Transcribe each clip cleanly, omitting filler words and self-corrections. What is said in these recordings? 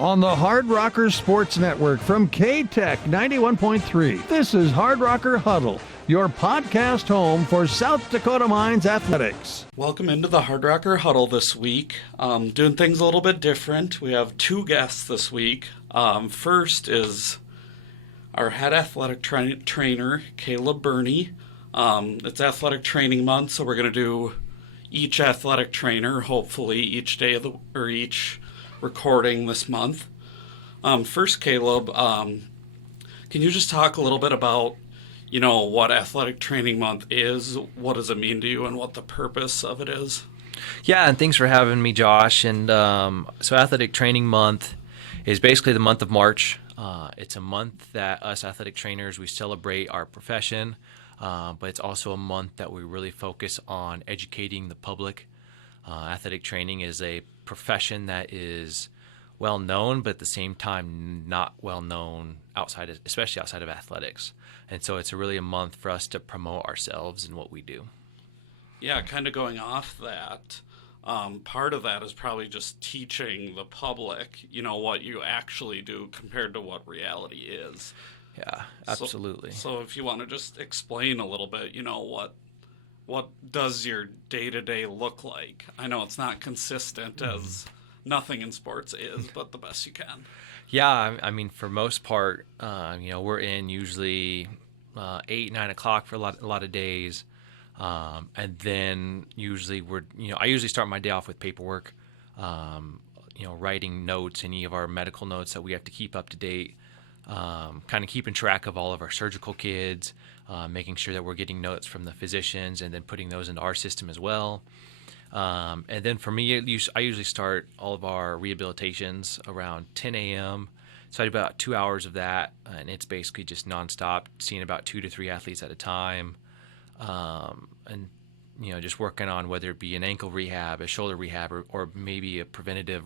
on the Hardrocker Sports Network from K-Tech 91.3. This is Hardrocker Huddle, your podcast home for South Dakota Mines athletics. Welcome into the Hardrocker Huddle this week. Doing things a little bit different. We have two guests this week. First is our head athletic trainer, Kaleb Birney. It's athletic training month, so we're going to do each athletic trainer, hopefully, each day of each recording this month. First, Kaleb, can you just talk a little bit about, what athletic training month is, what does it mean to you, and what the purpose of it is? Yeah, and thanks for having me, Josh. And so athletic training month is basically the month of March. It's a month that us athletic trainers, we celebrate our profession, but it's also a month that we really focus on educating the public. Athletic training is a profession that is well known, but at the same time not well known especially outside of athletics. And so it's really a month for us to promote ourselves and what we do. Yeah, kind of going off that, part of that is probably just teaching the public, what you actually do compared to what reality is. Yeah, absolutely. So if you want to just explain a little bit, what does your day-to-day look like? I know it's not consistent as nothing in sports is, but the best you can. Yeah, I mean, for most part, we're in usually 8, 9 o'clock for a lot of days. And then usually I usually start my day off with paperwork, writing notes, any of our medical notes that we have to keep up to date, kind of keeping track of all of our surgical kids, making sure that we're getting notes from the physicians and then putting those into our system as well. And then for me, I usually start all of our rehabilitations around 10 a.m. So I do about 2 hours of that, and it's basically just nonstop, seeing about 2 to 3 athletes at a time. And just working on whether it be an ankle rehab, a shoulder rehab, or maybe a preventative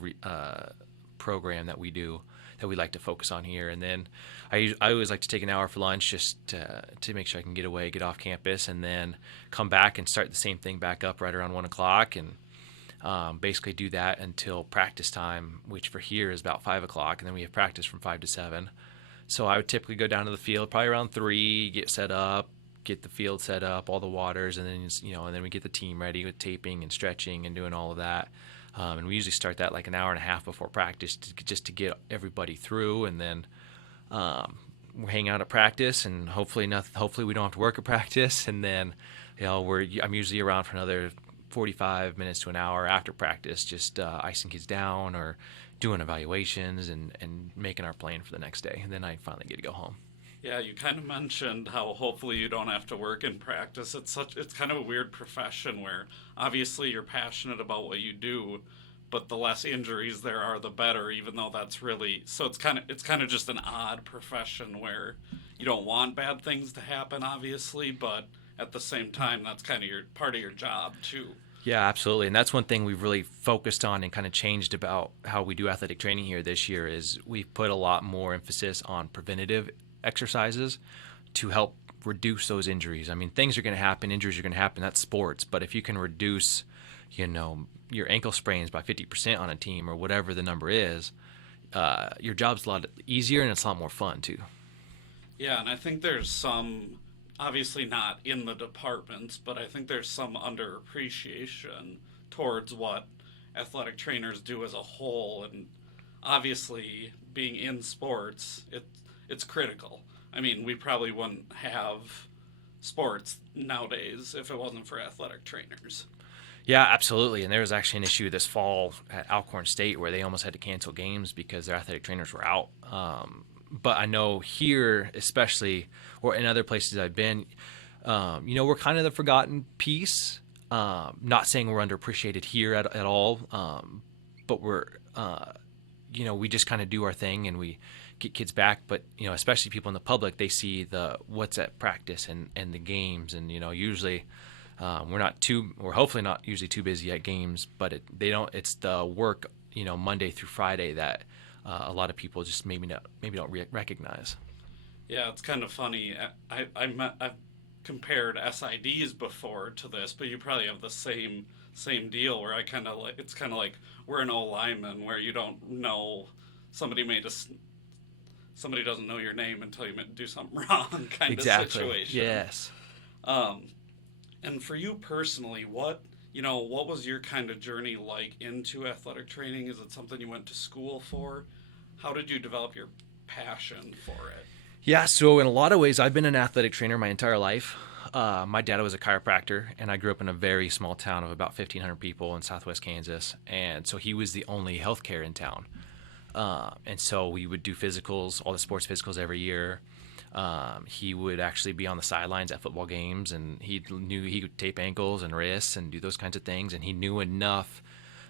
program that we do that we like to focus on here. And then I always like to take an hour for lunch just to make sure I can get away, get off campus, and then come back and start the same thing back up right around 1 o'clock and basically do that until practice time, which for here is about 5 o'clock, and then we have practice from 5 to 7. So I would typically go down to the field probably around 3, get set up, get the field set up, all the waters, and then and then we get the team ready with taping and stretching and doing all of that. And we usually start that like an hour and a half before practice just to get everybody through, and then we hang out at practice, and hopefully we don't have to work at practice, and then I'm usually around for another 45 minutes to an hour after practice, just icing kids down or doing evaluations and making our plan for the next day, and then I finally get to go home. Yeah, you kind of mentioned how hopefully you don't have to work in practice. It's kind of a weird profession where obviously you're passionate about what you do, but the less injuries there are, the better, even though that's really, so it's kind of just an odd profession where you don't want bad things to happen, obviously, but at the same time, that's kind of part of your job too. Yeah, absolutely. And that's one thing we've really focused on and kind of changed about how we do athletic training here this year is we've put a lot more emphasis on preventative exercises to help reduce those injuries. I mean, things are going to happen, injuries are going to happen, that's sports, but if you can reduce, your ankle sprains by 50% on a team or whatever the number is, your job's a lot easier and it's a lot more fun too. Yeah, and I think there's some, obviously not in the departments, but I think there's some underappreciation towards what athletic trainers do as a whole, and obviously being in sports, it's critical. I mean, we probably wouldn't have sports nowadays if it wasn't for athletic trainers. Yeah, absolutely. And there was actually an issue this fall at Alcorn State where they almost had to cancel games because their athletic trainers were out. But I know here, especially, or in other places I've been, we're kind of the forgotten piece. Not saying we're underappreciated here at all, but we're, we just kind of do our thing and we get kids back. But especially people in the public, they see what's at practice and the games, and usually we're hopefully not usually too busy at games, but it's the work Monday through Friday that a lot of people just maybe don't recognize. Yeah, it's kind of funny. I've compared SIDs before to this, but you probably have the same deal where it's kind of like we're an O lineman where you don't know somebody doesn't know your name until you do something wrong kind of situation. Yes. And for you personally, what was your kind of journey like into athletic training? Is it something you went to school for? How did you develop your passion for it? Yeah, so in a lot of ways, I've been an athletic trainer my entire life. My dad was a chiropractor, and I grew up in a very small town of about 1,500 people in southwest Kansas. And so he was the only healthcare in town. And so we would do physicals, all the sports physicals every year. He would actually be on the sidelines at football games, and he knew he could tape ankles and wrists and do those kinds of things. And he knew enough,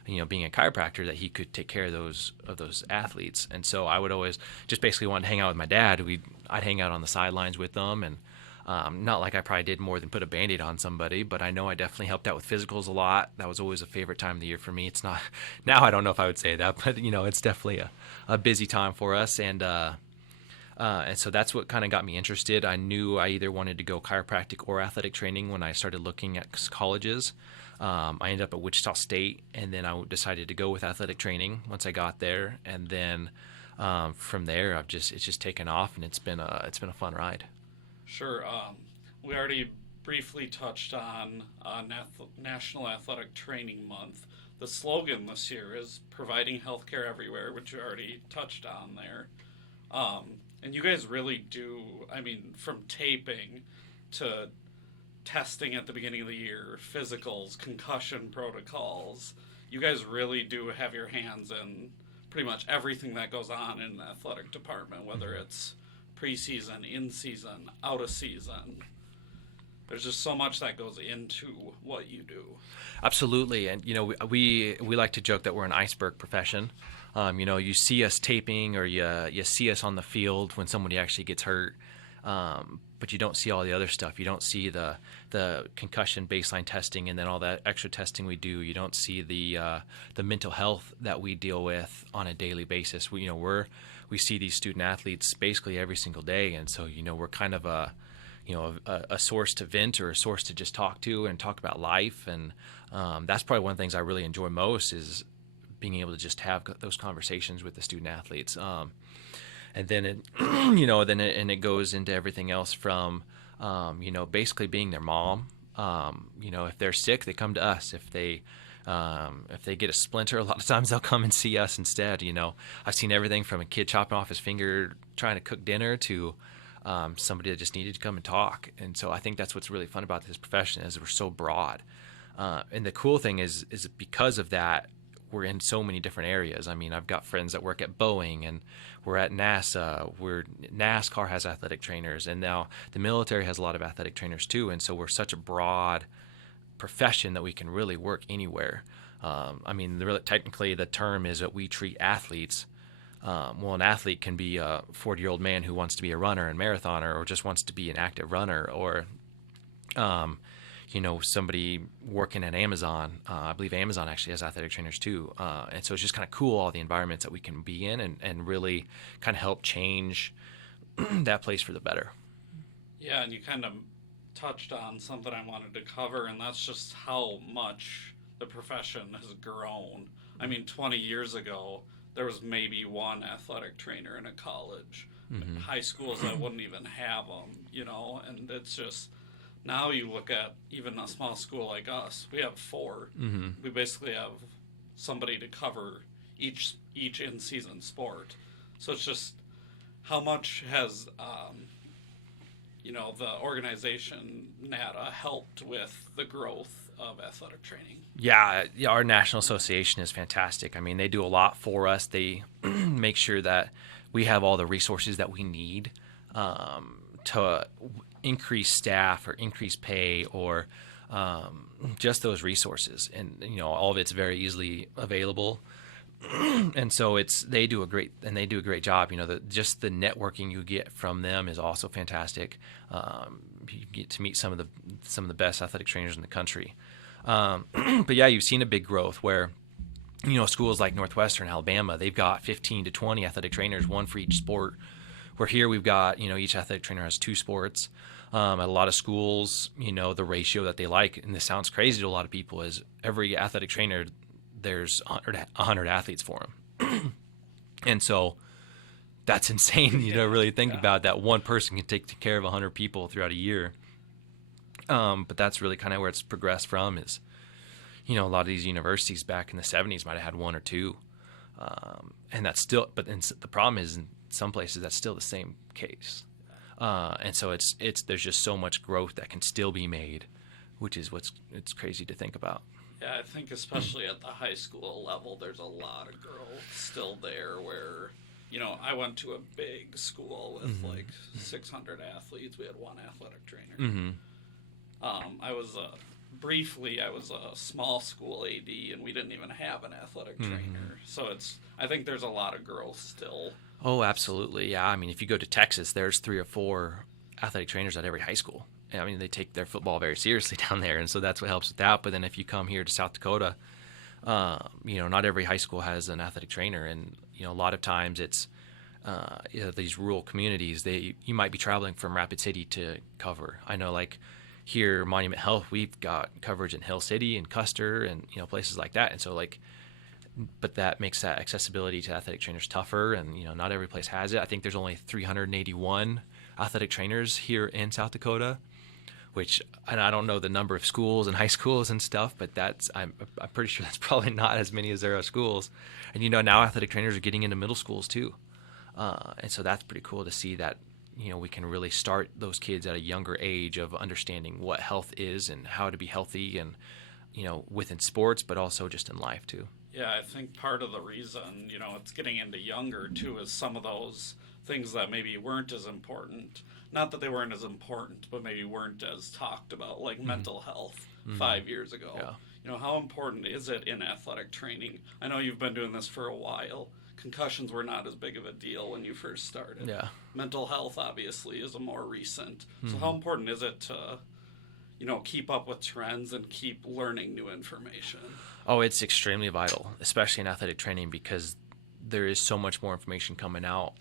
being a chiropractor, that he could take care of those athletes. And so I would always just basically want to hang out with my dad. I'd hang out on the sidelines with them, and not like I probably did more than put a Band-Aid on somebody, but I know I definitely helped out with physicals a lot. That was always a favorite time of the year for me. It's not now. I don't know if I would say that, but it's definitely a busy time for us. And so that's what kind of got me interested. I knew I either wanted to go chiropractic or athletic training when I started looking at colleges. I ended up at Wichita State, and then I decided to go with athletic training once I got there. And then from there, it's just taken off, and it's been a fun ride. Sure. We already briefly touched on National Athletic Training Month. The slogan this year is providing healthcare everywhere, which you already touched on there. And you guys really do, from taping to testing at the beginning of the year, physicals, concussion protocols, you guys really do have your hands in pretty much everything that goes on in the athletic department, whether it's preseason, in season, out of season. There's just so much that goes into what you do. Absolutely. And we like to joke that we're an iceberg profession. You see us taping, or you see us on the field when somebody actually gets hurt, but you don't see all the other stuff. You don't see the concussion baseline testing and then all that extra testing we do. You don't see the mental health that we deal with on a daily basis. We see these student athletes basically every single day, and so we're kind of a source to vent, or a source to just talk to and talk about life. And that's probably one of the things I really enjoy most, is being able to just have those conversations with the student athletes. And then it goes into everything else from basically being their mom. If they're sick, they come to us. If they get a splinter, a lot of times they'll come and see us instead. I've seen everything from a kid chopping off his finger trying to cook dinner to somebody that just needed to come and talk. And so I think that's what's really fun about this profession, is we're so broad. And the cool thing is because of that, we're in so many different areas. I've got friends that work at Boeing, and we're at NASA. NASCAR has athletic trainers, and now the military has a lot of athletic trainers too. And so we're such a broad profession that we can really work anywhere. Technically the term is that we treat athletes. An athlete can be a 40-year-old man who wants to be a runner and marathoner, or just wants to be an active runner, or somebody working at Amazon. I believe Amazon actually has athletic trainers too. And so it's just kind of cool, all the environments that we can be in, and really kind of help change that place for the better. Yeah, and you kind of touched on something I wanted to cover, and that's just how much the profession has grown. 20 years ago, there was maybe one athletic trainer in a college. Mm-hmm. High schools that wouldn't even have them, and it's just... Now you look at even a small school like us, we have 4. Mm-hmm. We basically have somebody to cover each in-season sport. So it's just how much has, the organization NATA helped with the growth of athletic training. Yeah, our national association is fantastic. They do a lot for us. They make sure that we have all the resources that we need to increase staff or increase pay, or just those resources, and all of it's very easily available. And so they do a great job. Just the networking you get from them is also fantastic. You get to meet some of the best athletic trainers in the country. But yeah, you've seen a big growth where schools like Northwestern Alabama, they've got 15 to 20 athletic trainers, one for each sport. Where here we've got, each athletic trainer has 2 sports. At a lot of schools, the ratio that they like, and this sounds crazy to a lot of people, is every athletic trainer, there's 100 athletes for them. And so that's insane, really think about that. One person can take care of 100 people throughout a year. But that's really kind of where it's progressed from is, a lot of these universities back in the 70s might have had one or two. And that's still, the problem is in some places that's still the same case. And so there's just so much growth that can still be made, which is it's crazy to think about. Yeah, I think especially at the high school level, there's a lot of girls still there where, I went to a big school with like 600 athletes. We had one athletic trainer. Mm-hmm. I was a small school AD, and we didn't even have an athletic trainer. So I think there's a lot of girls still. Oh, absolutely. Yeah. I mean, if you go to Texas, there's 3 or 4 athletic trainers at every high school. I mean, they take their football very seriously down there, and so that's what helps with that. But then if you come here to South Dakota, not every high school has an athletic trainer, and a lot of times it's these rural communities. You might be traveling from Rapid City to cover. I know, like here, Monument Health, we've got coverage in Hill City and Custer, and places like that. And so but that makes that accessibility to athletic trainers tougher, and not every place has it. I think there's only 381 athletic trainers here in South Dakota, and I don't know the number of schools and high schools and stuff, but I'm pretty sure that's probably not as many as there are schools. And now athletic trainers are getting into middle schools too, and so that's pretty cool to see that we can really start those kids at a younger age of understanding what health is and how to be healthy, and within sports, but also just in life too. Yeah, I think part of the reason it's getting into younger too is some of those things that maybe weren't as important. Not that they weren't as important, but maybe weren't as talked about, like mental health 5 years ago. Yeah. How important is it in athletic training? I know you've been doing this for a while. Concussions were not as big of a deal when you first started. Yeah. Mental health, obviously, is a more recent. So how important is it to, keep up with trends and keep learning new information? Oh, it's extremely vital, especially in athletic training, because there is so much more information coming out,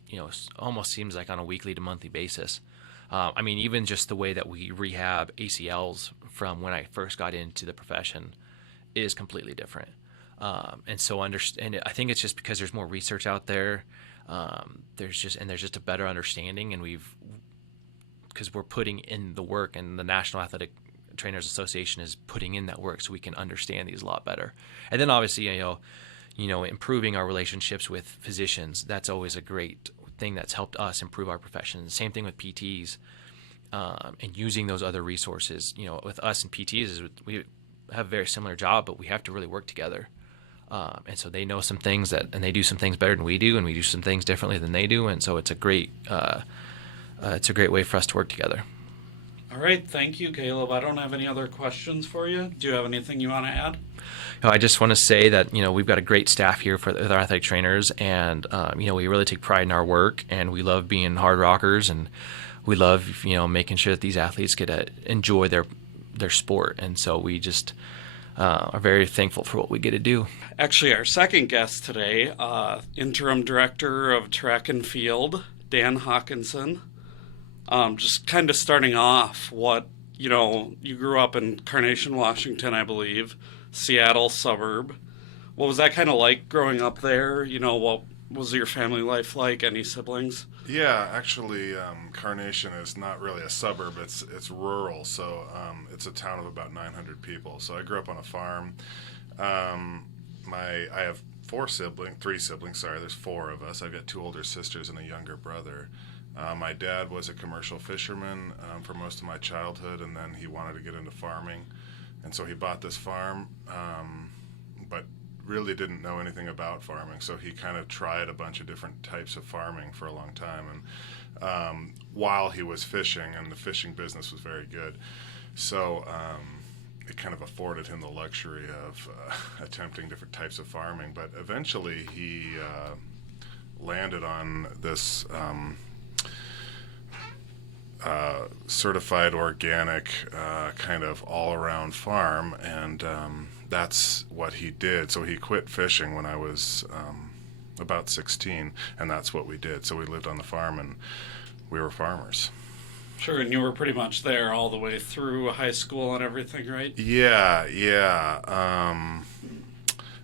almost seems like on a weekly to monthly basis. I mean, even just the way that we rehab ACLs from when I first got into the profession is completely different. And so I think it's just because there's more research out there. There's just a better understanding, and because we're putting in the work, and the National Athletic Trainers Association is putting in that work so we can understand these a lot better. And then obviously, improving our relationships with physicians, that's always a great thing that's helped us improve our profession. The same thing with PTs, and using those other resources. With us and PTs, is we have a very similar job, but we have to really work together. And so they know some things and they do some things better than we do, and we do some things differently than they do. And so it's a great way for us to work together. All right. Thank you, Kaleb. I don't have any other questions for you. Do you have anything you want to add? I just want to say that, we've got a great staff here with our athletic trainers, and, we really take pride in our work, and we love being hard rockers, and we love, making sure that these athletes get to enjoy their sport. And so we just are very thankful for what we get to do. Actually, our second guest today, Interim Director of Track and Field, Dan Haakenson. Just kind of starting off, you grew up in Carnation, Washington, I believe, Seattle suburb. What was that kind of like growing up there? What was your family life like? Any siblings? Yeah, actually, Carnation is not really a suburb. It's rural, so it's a town of about 900 people. So I grew up on a farm. I have three siblings. Sorry, there's 4 of us. I've got 2 older sisters and a younger brother. My dad was a commercial fisherman for most of my childhood, and then he wanted to get into farming, and so he bought this farm, but really didn't know anything about farming, so he kind of tried a bunch of different types of farming for a long time, and while he was fishing, and the fishing business was very good, so it kind of afforded him the luxury of attempting different types of farming, but eventually he landed on this certified organic kind of all-around farm, and that's what he did. So he quit fishing when I was about 16, and that's what we did. So we lived on the farm, and we were farmers. Sure, and you were pretty much there all the way through high school and everything, right? Yeah.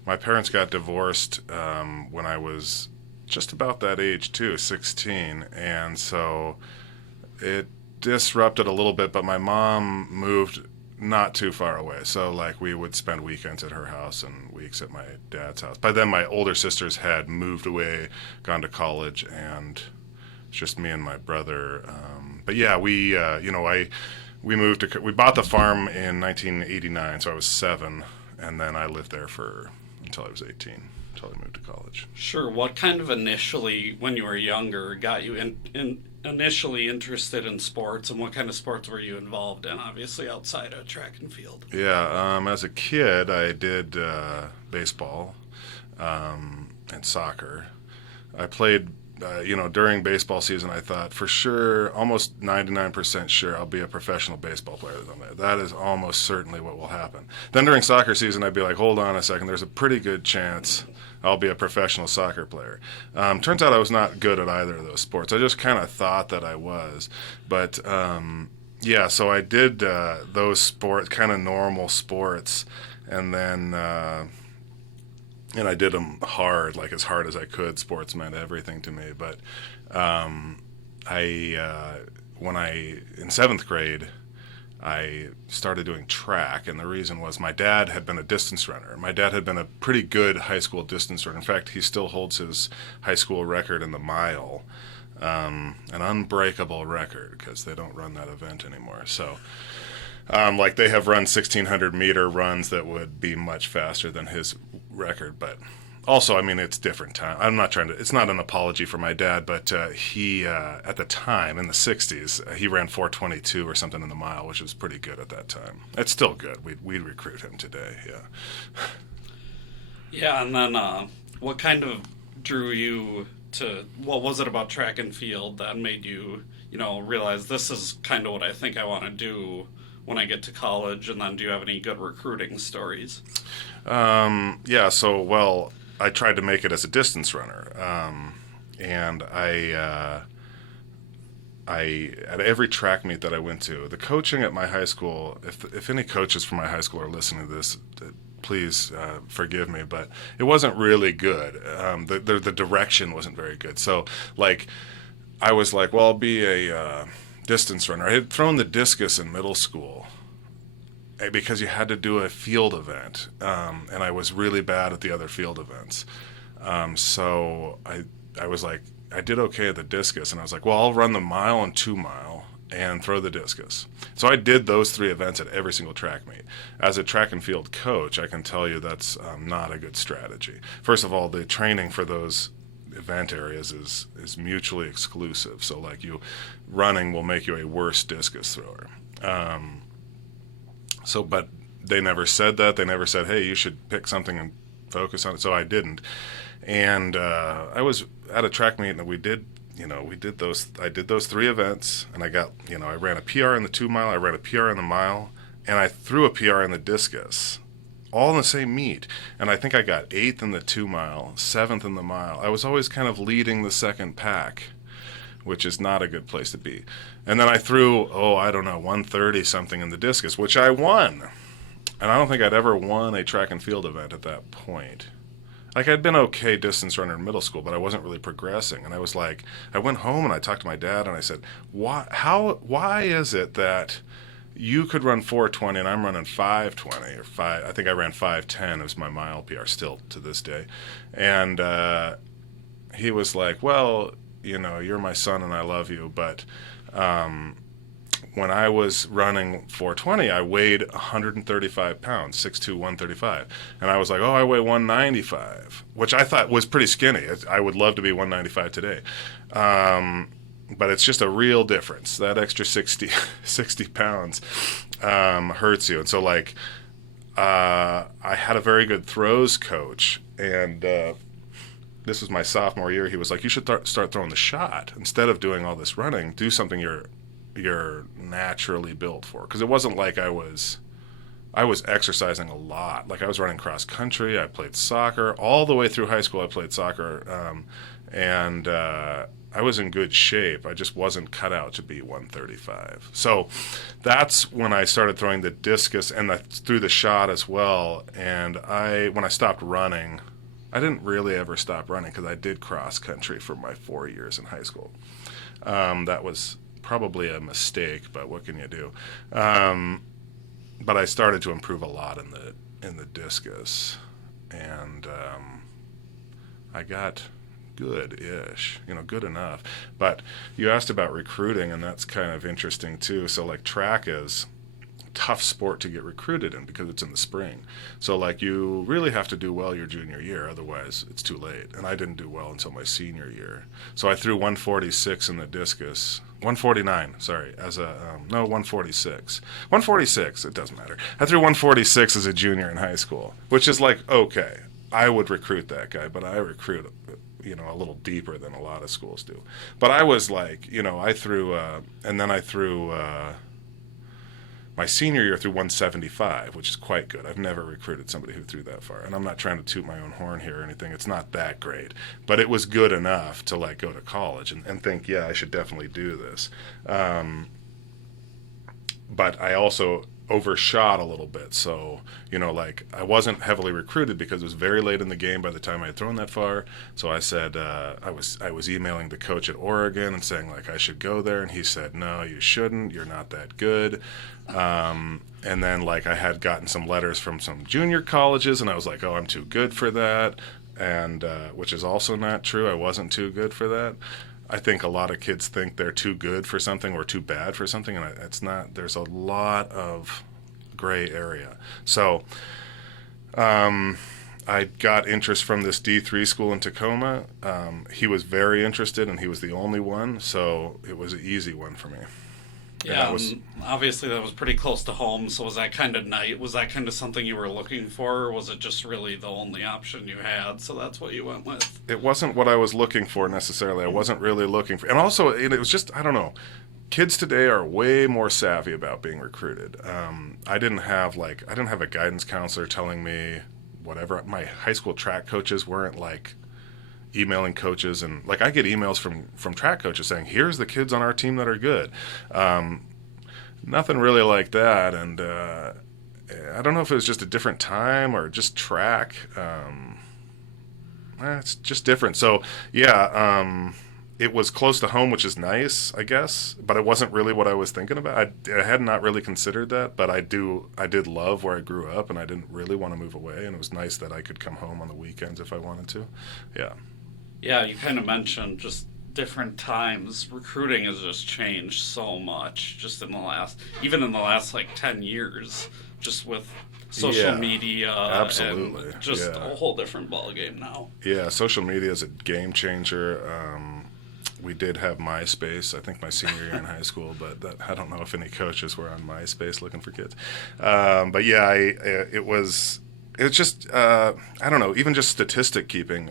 My parents got divorced when I was just about that age too, 16, and so it disrupted a little bit. But my mom moved not too far away, so like we would spend weekends at her house and weeks at my dad's house. By then, my older sisters had moved away, gone to college, and it's just me and my brother. But yeah, we we bought the farm in 1989, so I was 7, and then I lived there until I was 18, until I moved to college. Sure. What kind of initially, when you were younger, got you initially interested in sports, and what kind of sports were you involved in, obviously outside of track and field? Yeah, as a kid, I did baseball and soccer. I played, during baseball season, I thought for sure, almost 99% sure, I'll be a professional baseball player someday. That is almost certainly what will happen. Then during soccer season, I'd be like, hold on a second, there's a pretty good chance I'll be a professional soccer player. Turns out I was not good at either of those sports. I just kind of thought that I was. But yeah, so I did those sports, kind of normal sports, and then and I did them hard, like as hard as I could. Sports meant everything to me. But in 7th grade, I started doing track, and the reason was my dad had been a distance runner. My dad had been a pretty good high school distance runner. In fact, he still holds his high school record in the mile, an unbreakable record because they don't run that event anymore. So, like they have run 1,600-meter runs that would be much faster than his record, but also, I mean, it's different time. I'm not trying to, it's not an apology for my dad, but he, at the time, in the 60s, he ran 4:22 or something in the mile, which was pretty good at that time. It's still good. We'd recruit him today, yeah. Yeah, and then what kind of drew you to, what was it about track and field that made you, realize this is kind of what I think I want to do when I get to college? And then do you have any good recruiting stories? Yeah, so, well, I tried to make it as a distance runner, and I at every track meet that I went to, the coaching at my high school, if any coaches from my high school are listening to this, please forgive me, but it wasn't really good. The direction wasn't very good. So, like, I was like, well, I'll be a distance runner. I had thrown the discus in middle school because you had to do a field event, and I was really bad at the other field events. So I was like, I did okay at the discus, and I was like, well, I'll run the mile and 2 mile and throw the discus. So I did those 3 events at every single track meet. As a track and field coach, I can tell you that's not a good strategy. First of all, the training for those event areas is mutually exclusive. So like running will make you a worse discus thrower. But they never said that. They never said, hey, you should pick something and focus on it. So I didn't. And I was at a track meet, and I did those 3 events, and I got, I ran a PR in the 2 mile, I ran a PR in the mile, and I threw a PR in the discus, all in the same meet. And I think I got 8th in the 2 mile, 7th in the mile. I was always kind of leading the second pack, which is not a good place to be. And then I threw, 130 something in the discus, which I won. And I don't think I'd ever won a track and field event at that point. Like, I'd been okay distance runner in middle school, but I wasn't really progressing. And I was like, I went home and I talked to my dad and I said, why is it that you could run 4:20 and I'm running 5:20 or 5? I think I ran 5:10. It was my mile PR still to this day. And he was like, well, you're my son and I love you, but when I was running 4:20, I weighed 135 pounds, 6'2", 135. And I was like, I weigh 195, which I thought was pretty skinny. I would love to be 195 today. But it's just a real difference. That extra 60 pounds hurts you. And so, like, I had a very good throws coach, and this was my sophomore year. He was like, you should start throwing the shot. Instead of doing all this running, do something you're naturally built for. Because it wasn't like I was exercising a lot. Like, I was running cross country. I played soccer. All the way through high school, I played soccer. And I was in good shape. I just wasn't cut out to be 135. So that's when I started throwing the discus, and I threw the shot as well. And when I stopped running, I didn't really ever stop running because I did cross country for my 4 years in high school. That was probably a mistake, but what can you do? But I started to improve a lot in the discus, and I got good-ish, good enough. But you asked about recruiting, and that's kind of interesting too. So like track is tough sport to get recruited in because it's in the spring. So like you really have to do well your junior year, otherwise it's too late. And I didn't do well until my senior year. So I threw 146 in the discus. 149, sorry, 146. 146, it doesn't matter. I threw 146 as a junior in high school, which is like, okay, I would recruit that guy, but I recruit a little deeper than a lot of schools do. But I was like, I threw, and then I threw, my senior year threw 175, which is quite good. I've never recruited somebody who threw that far. And I'm not trying to toot my own horn here or anything. It's not that great. But it was good enough to like go to college and think, yeah, I should definitely do this. But I also overshot a little bit. So, I wasn't heavily recruited because it was very late in the game by the time I had thrown that far. So I said, I was emailing the coach at Oregon and saying like I should go there. And he said, no, you shouldn't. You're not that good. And then like I had gotten some letters from some junior colleges and I was like, oh, I'm too good for that. And, which is also not true. I wasn't too good for that. I think a lot of kids think they're too good for something or too bad for something, and it's not. There's a lot of gray area. So I got interest from this D3 school in Tacoma. He was very interested, and he was the only one, so it was an easy one for me. Yeah, obviously that was pretty close to home, so was that kind of something you were looking for, or was it just really the only option you had, so that's what you went with? It wasn't what I was looking for necessarily. I wasn't really looking for, and also it was just, I don't know, kids today are way more savvy about being recruited. I didn't have a guidance counselor telling me whatever. My high school track coaches weren't like emailing coaches, and like I get emails from track coaches saying, here's the kids on our team that are good. Nothing really like that, and I don't know if it was just a different time or just track. It's just different. So yeah, it was close to home, which is nice, I guess, but it wasn't really what I was thinking about. I had not really considered that, but I did love where I grew up, and I didn't really want to move away, and it was nice that I could come home on the weekends if I wanted to. Yeah. Yeah, you kind of mentioned just different times. Recruiting has just changed so much just in the last like 10 years, just with social media. Absolutely. And just a whole different ballgame now. Yeah, social media is a game changer. We did have MySpace, I think my senior year in high school, but I don't know if any coaches were on MySpace looking for kids. But yeah, it's just, I don't know, even just statistic keeping.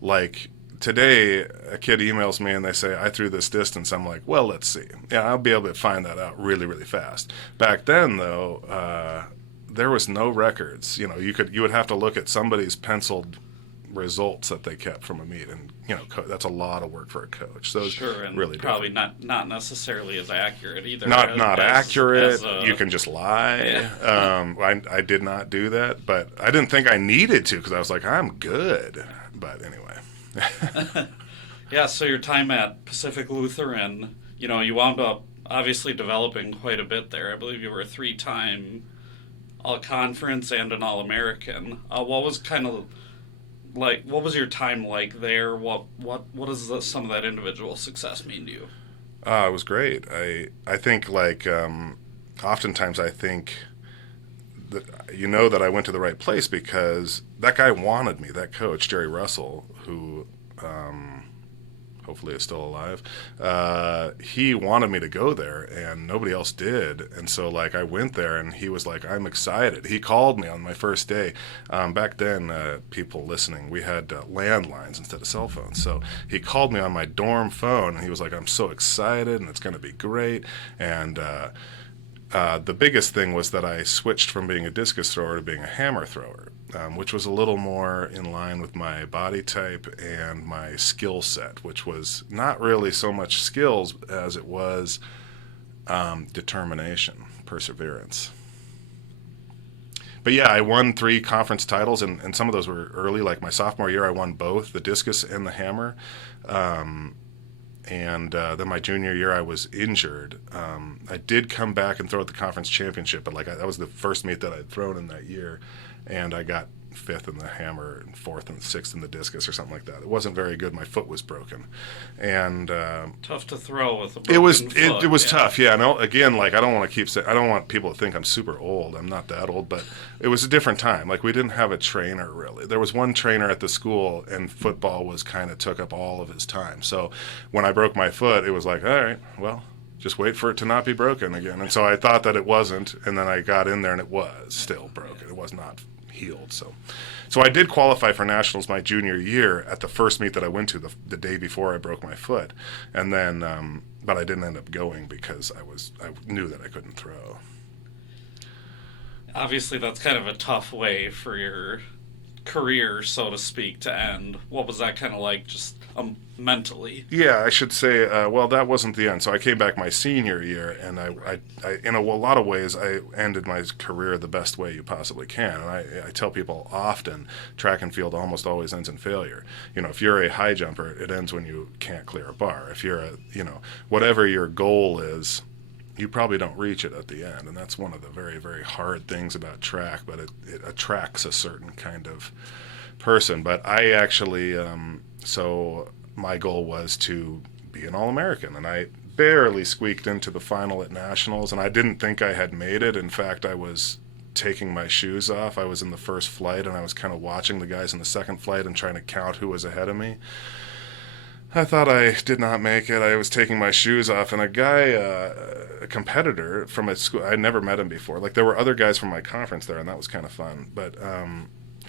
Like today, a kid emails me and they say, I threw this distance. I'm like, well, let's see. Yeah, I'll be able to find that out really, really fast. Back then, though, there was no records. You would have to look at somebody's penciled results that they kept from a meet, and that's a lot of work for a coach. So sure, and really probably not necessarily as accurate either. Not accurate. You can just lie. Yeah. I did not do that, but I didn't think I needed to because I was like, I'm good. But anyway. Yeah. So your time at Pacific Lutheran, you wound up obviously developing quite a bit there. I believe you were a 3-time All-Conference and an All-American. What was your time like there? What does some of that individual success mean to you? It was great. I think oftentimes I think that that I went to the right place because that guy wanted me. That coach, Jerry Russell, who hopefully is still alive, he wanted me to go there and nobody else did. And so I went there and he was like, I'm excited. He called me on my first day. Back then, people listening, we had landlines instead of cell phones. So he called me on my dorm phone and he was like, I'm so excited and it's going to be great. And the biggest thing was that I switched from being a discus thrower to being a hammer thrower, which was a little more in line with my body type and my skill set, which was not really so much skills as it was determination, perseverance. but yeah, I won 3 conference titles, and some of those were early. Like my sophomore year, I won both the discus and the hammer. And then my junior year, I was injured. I did come back and throw at the conference championship, but that was the first meet that I'd thrown in that year, and I got 5th in the hammer and 4th and 6th in the discus or something like that. It wasn't very good. My foot was broken, and tough to throw with a it was broken foot. it was tough. Yeah, no, again, I don't want to keep saying, I don't want people to think I'm super old. I'm not that old, but it was a different time. We didn't have a trainer really. There was one trainer at the school, and football was kind of took up all of his time. So when I broke my foot, it was like, all right, well, just wait for it to not be broken again. And so I thought that it wasn't, and then I got in there and it was still broken. It was not healed. So I did qualify for nationals my junior year at the first meet that I went to the day before I broke my foot, and then but I didn't end up going because I knew that I couldn't throw. Obviously, that's kind of a tough way for your career, so to speak, to end. What was that kind of like, just mentally? Yeah, I should say, well, that wasn't the end. So I came back my senior year, and I in a lot of ways, I ended my career the best way you possibly can. And I tell people often, track and field almost always ends in failure. If you're a high jumper, it ends when you can't clear a bar. If you're whatever your goal is, you probably don't reach it at the end. And that's one of the very, very hard things about track, but it attracts a certain kind of person. But I actually, so my goal was to be an All-American, and I barely squeaked into the final at nationals, and I didn't think I had made it. In fact, I was taking my shoes off. I was in the first flight, and I was kind of watching the guys in the second flight and trying to count who was ahead of me. I thought I did not make it. I was taking my shoes off, and a guy, a competitor from a school, I'd never met him before. There were other guys from my conference there, and that was kind of fun. But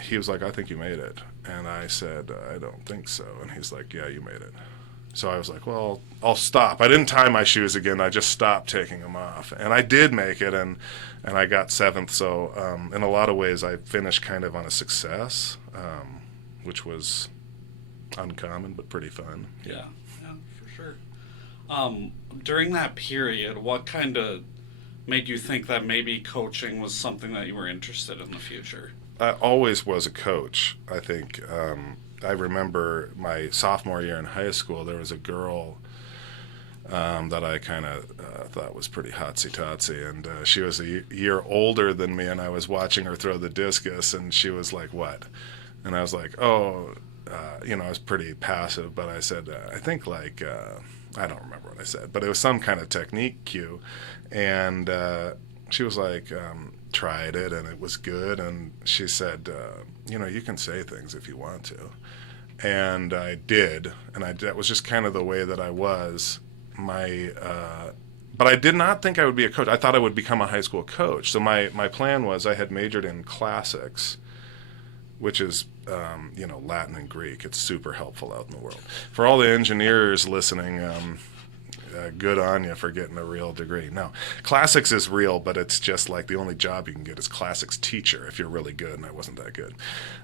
he was like, I think you made it. And I said, I don't think so. And he's like, yeah, you made it. So I was like, well, I'll stop. I didn't tie my shoes again. I just stopped taking them off. And I did make it, and I got 7th. So in a lot of ways, I finished kind of on a success, which was uncommon but pretty fun. Yeah, for sure. During that period, what kind of made you think that maybe coaching was something that you were interested in the future? I always was a coach, I think. I remember my sophomore year in high school, there was a girl that I kind of thought was pretty hotsy-totsy, and she was a year older than me, and I was watching her throw the discus, and she was like, what? And I was like, oh, I was pretty passive, but I said, I think I don't remember what I said, but it was some kind of technique cue, and she was like, tried it, and it was good, and she said, you can say things if you want to. And I did, and that was just kind of the way that I was. But I did not think I would be a coach. I thought I would become a high school coach. So my plan was I had majored in classics, which is, Latin and Greek. It's super helpful out in the world. For all the engineers listening, good on you for getting a real degree. No, classics is real, but it's just the only job you can get is classics teacher if you're really good, and I wasn't that good.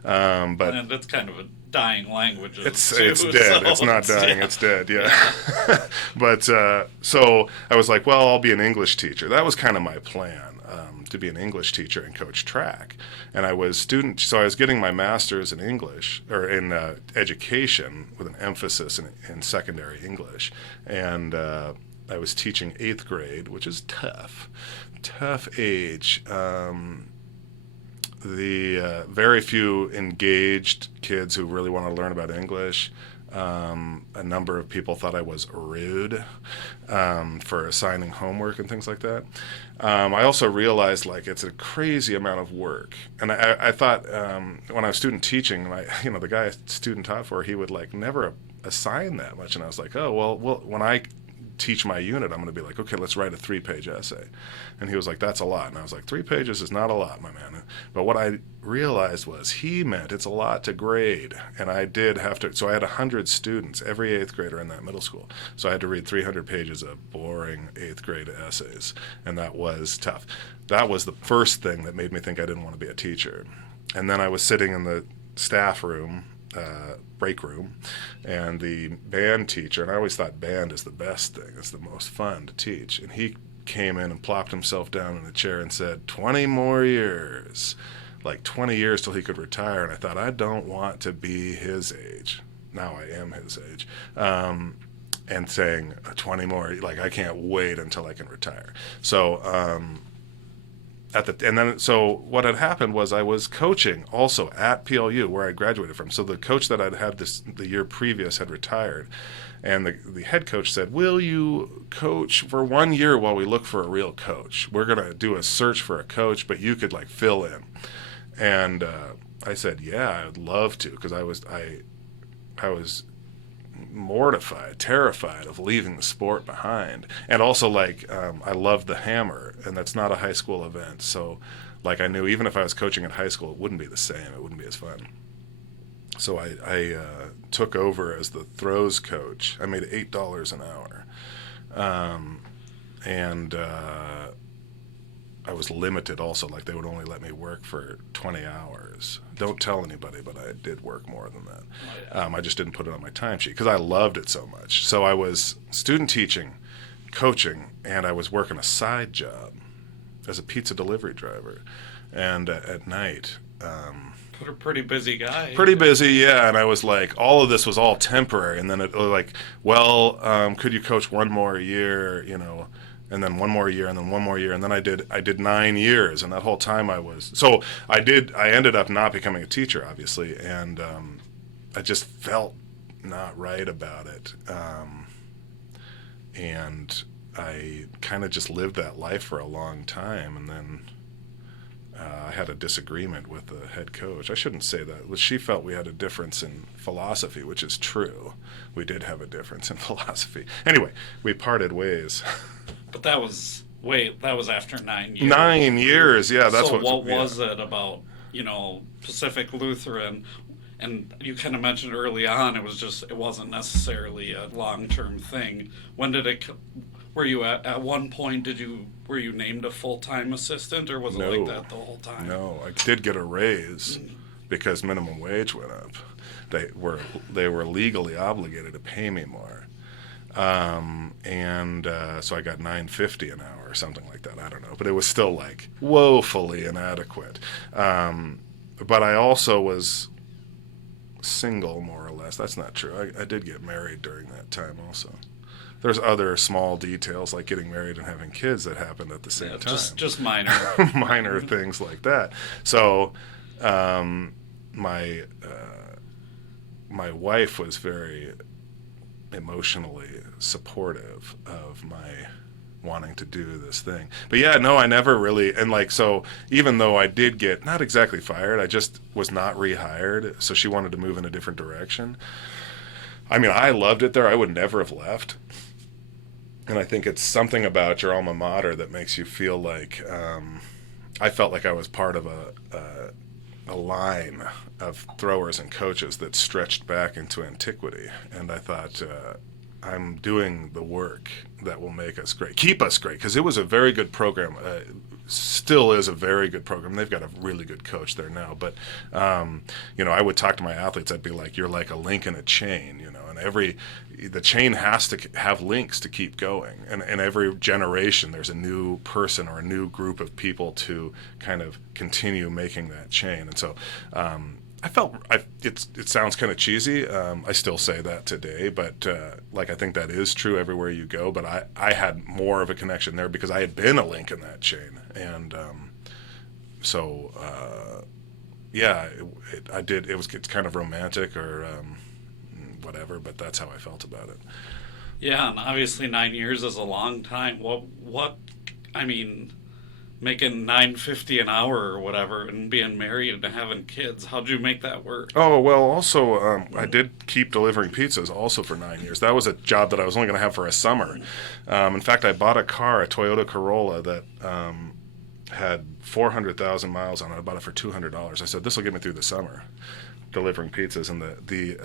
But and it's kind of a dying language. It's dead. So it's not dying. Yeah. It's dead. Yeah. But so I was like, well, I'll be an English teacher. That was kind of my plan. To be an English teacher and coach track. And I was getting my master's in English, or in education with an emphasis in secondary English. And I was teaching 8th grade, which is tough age. The very few engaged kids who really want to learn about English. A number of people thought I was rude for assigning homework and things like that. I also realized it's a crazy amount of work, and I thought when I was student teaching, the guy I student taught for, he would never assign that much, and I was like, oh well, when I teach my unit, I'm going to be like, okay, let's write a 3-page essay. And he was like, that's a lot. And I was like, 3 pages is not a lot, my man. But what I realized was he meant it's a lot to grade. And I did have to, so I had 100 students, every 8th grader in that middle school. So I had to read 300 pages of boring 8th grade essays. And that was tough. That was the first thing that made me think I didn't want to be a teacher. And then I was sitting in the staff room, break room, and the band teacher, and I always thought band is the best thing, it's the most fun to teach, and he came in and plopped himself down in a chair and said, 20 more years. like 20 years till he could retire. And I thought, I don't want to be his age. Now I am his age. And saying 20 more, like I can't wait until I can retire. So so what had happened was I was coaching also at PLU where I graduated from. So the coach that I'd had the year previous had retired, and the head coach said, "Will you coach for 1 year while we look for a real coach? We're gonna do a search for a coach, but you could like fill in." And I said, "Yeah, I would love to," because I was mortified, terrified of leaving the sport behind. And also, like, I loved the hammer, and that's not a high school event. So, like, I knew even if I was coaching at high school, it wouldn't be the same. It wouldn't be as fun. So I took over as the throws coach. I made $8 an hour. And I was limited also. Like, they would only let me work for 20 hours. Don't tell anybody, but I did work more than that. I just didn't put it on my timesheet because I loved it so much. So I was student teaching, coaching, and I was working a side job as a pizza delivery driver. And at night... But a pretty busy guy. Pretty busy, yeah. And I was like, all of this was all temporary. And then it was like, well, could you coach one more year, you know... And then one more year, and then one more year, and then I did 9 years, and that whole time I ended up not becoming a teacher, obviously, and I just felt not right about it, and I kind of just lived that life for a long time, and then I had a disagreement with the head coach. I shouldn't say that. She felt we had a difference in philosophy, which is true. We did have a difference in philosophy. Anyway, we parted ways. But that was after 9 years. 9 years, yeah. That's so what was it about, Pacific Lutheran? And you kind of mentioned early on, it wasn't necessarily a long-term thing. When did it? Were you at one point? Were you named a full-time assistant, or was it like that the whole time? No, I did get a raise because minimum wage went up. They were legally obligated to pay me more. So I got $9.50 an hour or something like that. I don't know, but it was still like woefully inadequate. But I also was single, more or less. That's not true. I did get married during that time also. There's other small details like getting married and having kids that happened at the same time. Just minor. Minor things like that. So my wife was very emotionally supportive of my wanting to do this thing. But yeah, no, I never really, and like, so even though I did get not exactly fired, I just was not rehired, so she wanted to move in a different direction. I mean, I loved it there. I would never have left. And I think it's something about your alma mater that makes you feel like, I felt like I was part of a line of throwers and coaches that stretched back into antiquity. And I thought, I'm doing the work that will make us great, keep us great, because it was a very good program. Still is a very good program. They've got a really good coach there now. But, I would talk to my athletes. I'd be like, you're like a link in a chain, and the chain has to have links to keep going. And every generation, there's a new person or a new group of people to kind of continue making that chain. And so it sounds kind of cheesy. I still say that today, but I think that is true everywhere you go. But I had more of a connection there because I had been a link in that chain. And I did. It's kind of romantic or whatever, but that's how I felt about it. Yeah, and obviously 9 years is a long time. Making $9.50 an hour or whatever, and being married and having kids, how'd you make that work? Oh, well, also, I did keep delivering pizzas also for 9 years. That was a job that I was only going to have for a summer. In fact, I bought a Toyota Corolla that had 400,000 miles on it. I bought it for $200. I said, this will get me through the summer, delivering pizzas. And the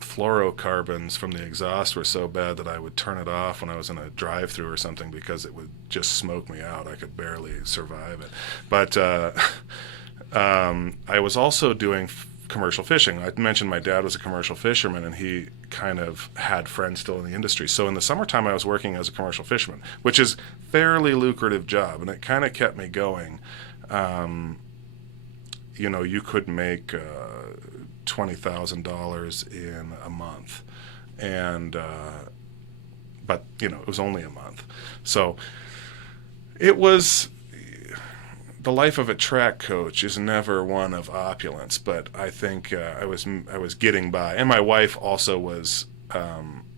fluorocarbons from the exhaust were so bad that I would turn it off when I was in a drive-through or something because it would just smoke me out. I could barely survive it. But I was also doing commercial fishing. I mentioned my dad was a commercial fisherman, and he kind of had friends still in the industry. So in the summertime, I was working as a commercial fisherman, which is a fairly lucrative job, and it kind of kept me going. you could make $20,000 in a month, and but it was only a month, so it was. The life of a track coach is never one of opulence, but I think I was getting by, and my wife also was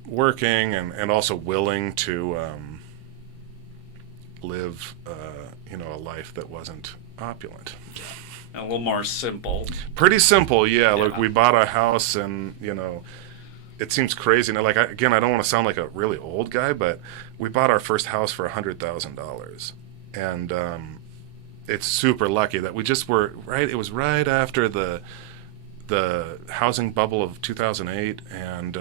working and also willing to live a life that wasn't opulent. A little more simple. Pretty simple, yeah. Like we bought a house, and it seems crazy. Now, like I don't want to sound like a really old guy, but we bought our first house for $100,000, and it's super lucky that we just were right. It was right after the housing bubble of 2008, and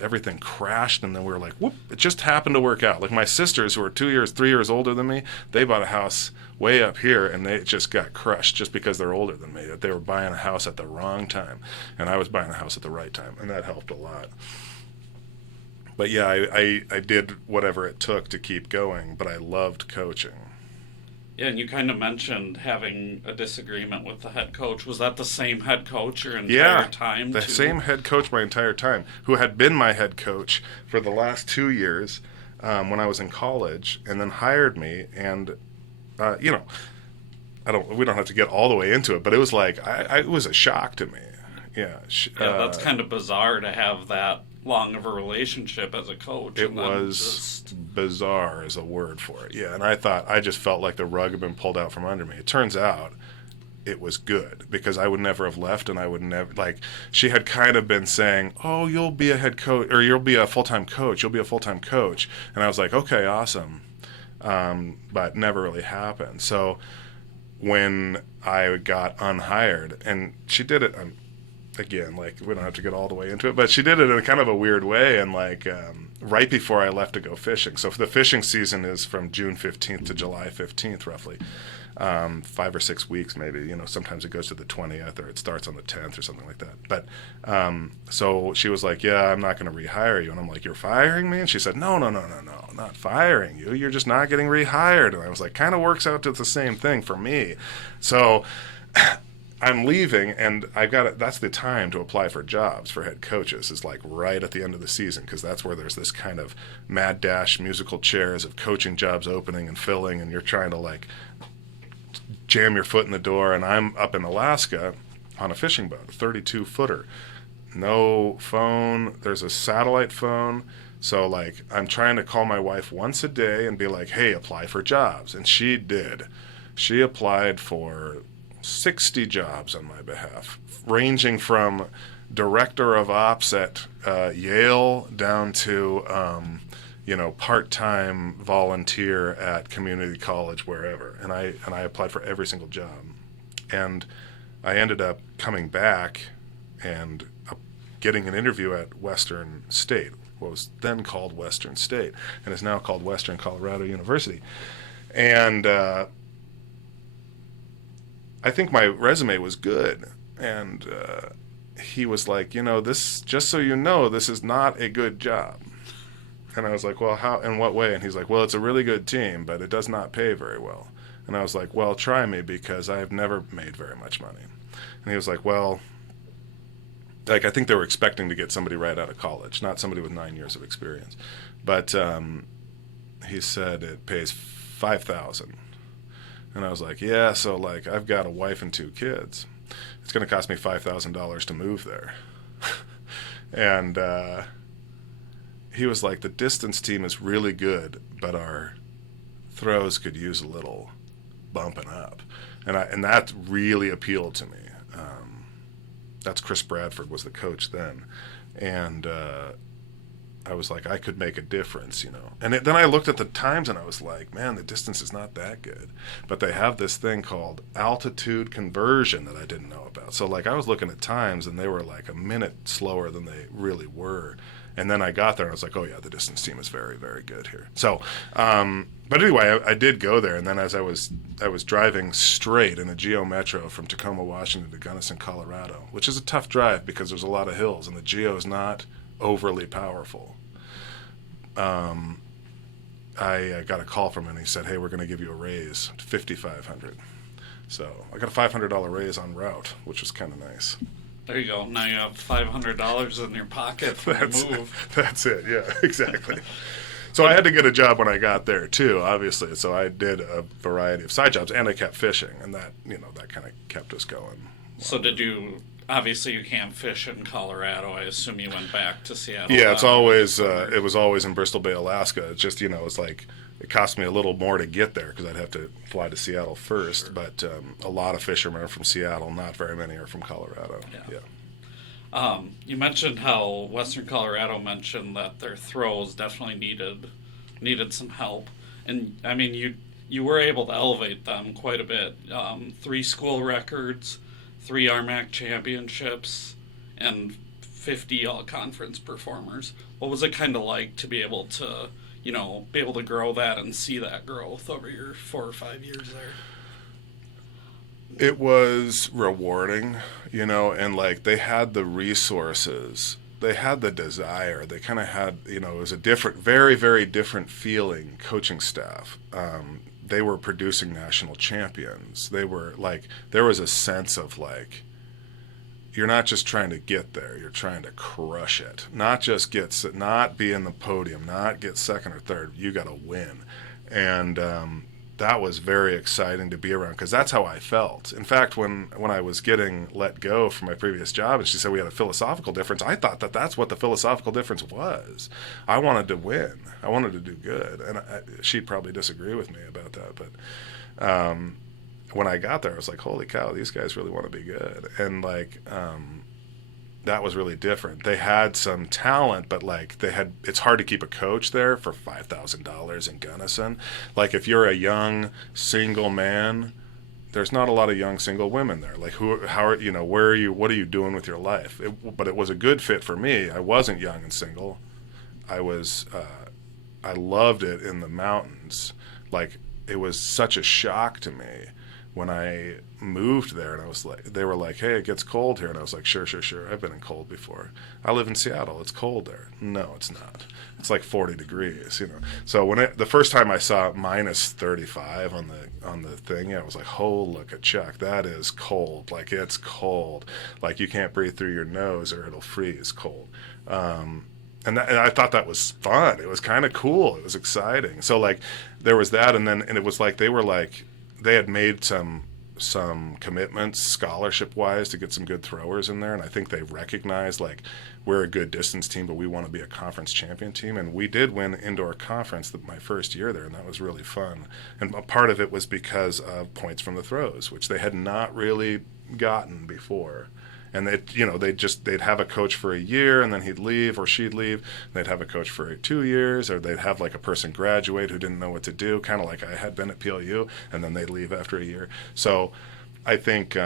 everything crashed, and then we were like, whoop, it just happened to work out. Like my sisters, who are 3 years older than me, they bought a house way up here, and they just got crushed just because they're older than me. That they were buying a house at the wrong time, and I was buying a house at the right time, and that helped a lot. But yeah, I did whatever it took to keep going, but I loved coaching. Yeah, and you kind of mentioned having a disagreement with the head coach. Was that the same head coach your entire time? The same head coach my entire time, who had been my head coach for the last 2 years when I was in college, and then hired me. And we don't have to get all the way into it, but it was like it was a shock to me. Yeah, that's kind of bizarre to have that long of a relationship as a coach. It was bizarre is a word for it. Yeah, and I just felt like the rug had been pulled out from under me. It turns out it was good, because I would never have left, and I would never, she had kind of been saying, oh, you'll be a head coach, or you'll be a full-time coach, and I was like, okay, awesome, but never really happened. So when I got unhired, and she did it again, we don't have to get all the way into it, but she did it in a kind of a weird way, and right before I left to go fishing. So the fishing season is from June 15th to July 15th, roughly. 5 or 6 weeks, maybe. Sometimes it goes to the 20th, or it starts on the 10th or something like that. But so she was like, yeah, I'm not going to rehire you. And I'm like, you're firing me? And she said, no, not firing you. You're just not getting rehired. And I was like, kind of works out to the same thing for me. So I'm leaving, and that's the time to apply for jobs for head coaches, is right at the end of the season, because that's where there's this kind of mad dash musical chairs of coaching jobs opening and filling, and you're trying to jam your foot in the door. And I'm up in Alaska on a fishing boat, a 32-footer. No phone. There's a satellite phone. So I'm trying to call my wife once a day and be like, hey, apply for jobs. And she did. She applied for 60 jobs on my behalf, ranging from director of ops at Yale down to part-time volunteer at community college, wherever. And I applied for every single job, and I ended up coming back and getting an interview at Western State, what was then called Western State, and is now called Western Colorado University. And I think my resume was good, and he was like, this, just so you know, this is not a good job. And I was like, well, how, in what way? And he's like, well, it's a really good team, but it does not pay very well. And I was like, well, try me, because I have never made very much money. And he was like, well, I think they were expecting to get somebody right out of college, not somebody with 9 years of experience. But he said it pays $5,000. And I was like, yeah, so I've got a wife and 2 kids. It's going to cost me $5,000 to move there. And he was like, the distance team is really good, but our throws could use a little bumping up. And that really appealed to me. That's Chris Bradford was the coach then. And I was like, I could make a difference, And then I looked at the times, and I was like, man, the distance is not that good. But they have this thing called altitude conversion that I didn't know about. So I was looking at times, and they were a minute slower than they really were. And then I got there, and I was like, oh yeah, the distance team is very, very good here. So, but anyway, I did go there. And then as I was driving straight in a Geo Metro from Tacoma, Washington to Gunnison, Colorado, which is a tough drive because there's a lot of hills, and the Geo is not overly powerful. I got a call from him, and he said, hey, we're going to give you a raise to $5,500. So I got a $500 raise on route, which was kind of nice. There you go. Now you have $500 in your pocket for the move. That's it. Yeah, exactly. So I had to get a job when I got there too, obviously. So I did a variety of side jobs, and I kept fishing, and that kind of kept us going. So did you? Obviously, you can't fish in Colorado. I assume you went back to Seattle. Yeah, it's always it was always in Bristol Bay, Alaska. It's just it's like it cost me a little more to get there because I'd have to fly to Seattle first. Sure. But a lot of fishermen are from Seattle. Not very many are from Colorado. Yeah. You mentioned how Western Colorado mentioned that their throws definitely needed some help, and I mean you were able to elevate them quite a bit. 3 school records, 3 RMAC championships, and 50 all-conference performers. What was it kind of like to be able to grow that and see that growth over your 4 or 5 years there? It was rewarding, and like they had the resources, they had the desire, they kind of had, it was a different, very, very different feeling coaching staff. They were producing national champions. They were like, there was a sense of like, you're not just trying to get there, you're trying to crush it. Not be in the podium, not get second or third, you got to win. And that was very exciting to be around because that's how I felt. In fact, when I was getting let go from my previous job and she said we had a philosophical difference, I thought that's what the philosophical difference was. I wanted to win. I wanted to do good. And she'd probably disagree with me about that. But when I got there, I was like, holy cow, these guys really want to be good. And like that was really different. They had some talent, but like it's hard to keep a coach there for $5,000 in Gunnison. Like if you're a young single man, there's not a lot of young single women there. Like where are you, what are you doing with your life? But it was a good fit for me. I wasn't young and single. I loved it in the mountains. Like it was such a shock to me when I moved there, and I was like, they were like, hey, it gets cold here. And I was like, sure. I've been in cold before. I live in Seattle. It's cold there. No, it's not. It's like 40 degrees, So the first time I saw minus 35 on the thing, I was like, oh, look at Chuck. That is cold. Like it's cold. Like you can't breathe through your nose or it'll freeze cold. And I thought that was fun. It was kind of cool. It was exciting. So like there was that, and it was like they had made some commitments scholarship-wise to get some good throwers in there, and I think they recognized like we're a good distance team, but we want to be a conference champion team, and we did win indoor conference my first year there, and that was really fun. And a part of it was because of points from the throws, which they had not really gotten before. And they'd have a coach for a year, and then he'd leave or she'd leave. They'd have a coach for 2 years, or they'd have like a person graduate who didn't know what to do, kind of like I had been at PLU, and then they'd leave after a year. So I think